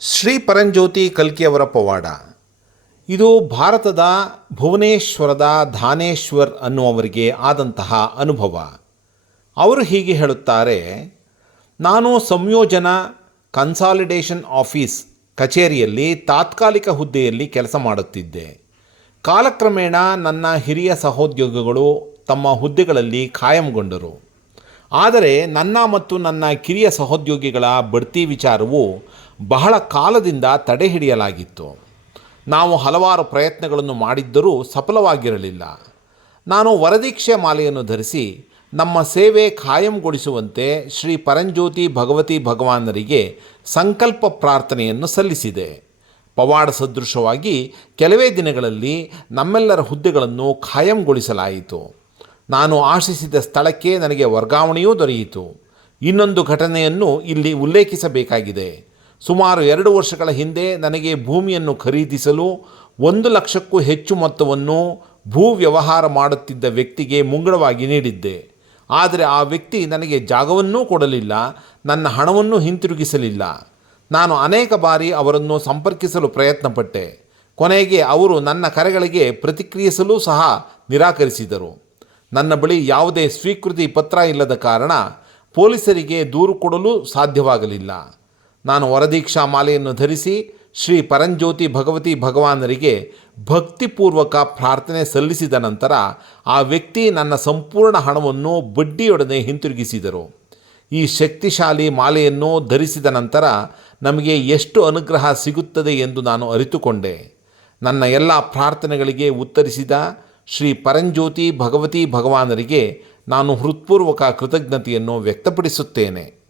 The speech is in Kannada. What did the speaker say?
ಶ್ರೀ ಪರಂಜ್ಯೋತಿ ಕಲ್ಕಿಯವರ ಪವಾಡ. ಇದು ಭಾರತದ ಭುವನೇಶ್ವರದ ಧಾನೇಶ್ವರ್ ಅನ್ನುವವರಿಗೆ ಆದಂತಹ ಅನುಭವ. ಅವರು ಹೀಗೆ ಹೇಳುತ್ತಾರೆ, ನಾನು ಸಂಯೋಜನಾ ಕನ್ಸಾಲಿಡೇಷನ್ ಆಫೀಸ್ ಕಚೇರಿಯಲ್ಲಿ ತಾತ್ಕಾಲಿಕ ಹುದ್ದೆಯಲ್ಲಿ ಕೆಲಸ ಮಾಡುತ್ತಿದ್ದೆ. ಕಾಲಕ್ರಮೇಣ ನನ್ನ ಹಿರಿಯ ಸಹೋದ್ಯೋಗಿಗಳು ತಮ್ಮ ಹುದ್ದೆಗಳಲ್ಲಿ ಕಾಯಂಗೊಂಡರು ಆದರೆ ನನ್ನ ಮತ್ತು ನನ್ನ ಕಿರಿಯ ಸಹೋದ್ಯೋಗಿಗಳ ಬಡ್ತಿ ವಿಚಾರವು ಬಹಳ ಕಾಲದಿಂದ ತಡೆ ಹಿಡಿಯಲಾಗಿತ್ತು ನಾವು ಹಲವಾರು ಪ್ರಯತ್ನಗಳನ್ನು ಮಾಡಿದ್ದರೂ ಸಫಲವಾಗಿರಲಿಲ್ಲ. ನಾನು ವರದೀಕ್ಷೆ ಮಾಲೆಯನ್ನು ಧರಿಸಿ ನಮ್ಮ ಸೇವೆ ಖಾಯಂಗೊಳಿಸುವಂತೆ ಶ್ರೀ ಪರಂಜ್ಯೋತಿ ಭಗವತಿ ಭಗವಾನರಿಗೆ ಸಂಕಲ್ಪ ಪ್ರಾರ್ಥನೆಯನ್ನು ಸಲ್ಲಿಸಿದೆ. ಪವಾಡ ಸದೃಶವಾಗಿ ಕೆಲವೇ ದಿನಗಳಲ್ಲಿ ನಮ್ಮೆಲ್ಲರ ಹುದ್ದೆಗಳನ್ನು ಖಾಯಂಗೊಳಿಸಲಾಯಿತು. ನಾನು ಆಶಿಸಿದ ಸ್ಥಳಕ್ಕೆ ನನಗೆ ವರ್ಗಾವಣೆಯೂ ದೊರೆಯಿತು. ಇನ್ನೊಂದು ಘಟನೆಯನ್ನು ಇಲ್ಲಿ ಉಲ್ಲೇಖಿಸಬೇಕಾಗಿದೆ. ಸುಮಾರು ಎರಡು ವರ್ಷಗಳ ಹಿಂದೆ ನನಗೆ ಭೂಮಿಯನ್ನು ಖರೀದಿಸಲು ಒಂದು ಲಕ್ಷಕ್ಕೂ ಹೆಚ್ಚು ಮೊತ್ತವನ್ನು ಭೂ ವ್ಯವಹಾರ ಮಾಡುತ್ತಿದ್ದ ವ್ಯಕ್ತಿಗೆ ಮುಂಗಡವಾಗಿ ನೀಡಿದ್ದೆ. ಆದರೆ ಆ ವ್ಯಕ್ತಿ ನನಗೆ ಜಾಗವನ್ನೂ ಕೊಡಲಿಲ್ಲ, ನನ್ನ ಹಣವನ್ನು ಹಿಂತಿರುಗಿಸಲಿಲ್ಲ. ನಾನು ಅನೇಕ ಬಾರಿ ಅವರನ್ನು ಸಂಪರ್ಕಿಸಲು ಪ್ರಯತ್ನಪಟ್ಟೆ. ಕೊನೆಗೆ ಅವರು ನನ್ನ ಕರೆಗಳಿಗೆ ಪ್ರತಿಕ್ರಿಯಿಸಲು ಸಹ ನಿರಾಕರಿಸಿದರು. ನನ್ನ ಬಳಿ ಯಾವುದೇ ಸ್ವೀಕೃತಿ ಪತ್ರ ಇಲ್ಲದ ಕಾರಣ ಪೊಲೀಸರಿಗೆ ದೂರು ಕೊಡಲು ಸಾಧ್ಯವಾಗಲಿಲ್ಲ. ನಾನು ವರದೀಕ್ಷಾ ಮಾಲೆಯನ್ನು ಧರಿಸಿ ಶ್ರೀ ಪರಂಜ್ಯೋತಿ ಭಗವತಿ ಭಗವಾನರಿಗೆ ಭಕ್ತಿಪೂರ್ವಕ ಪ್ರಾರ್ಥನೆ ಸಲ್ಲಿಸಿದ ನಂತರ ಆ ವ್ಯಕ್ತಿ ನನ್ನ ಸಂಪೂರ್ಣ ಹಣವನ್ನು ಬಡ್ಡಿಯೊಡನೆ ಹಿಂತಿರುಗಿಸಿದರು. ಈ ಶಕ್ತಿಶಾಲಿ ಮಾಲೆಯನ್ನು ಧರಿಸಿದ ನಂತರ ನಮಗೆ ಎಷ್ಟು ಅನುಗ್ರಹ ಸಿಗುತ್ತದೆ ಎಂದು ನಾನು ಅರಿತುಕೊಂಡೆ. ನನ್ನ ಎಲ್ಲ ಪ್ರಾರ್ಥನೆಗಳಿಗೆ ಉತ್ತರಿಸಿದ ಶ್ರೀ ಪರಂಜ್ಯೋತಿ ಭಗವತಿ ಭಗವಾನರಿಗೆ ನಾನು ಹೃತ್ಪೂರ್ವಕ ಕೃತಜ್ಞತೆಯನ್ನು ವ್ಯಕ್ತಪಡಿಸುತ್ತೇನೆ.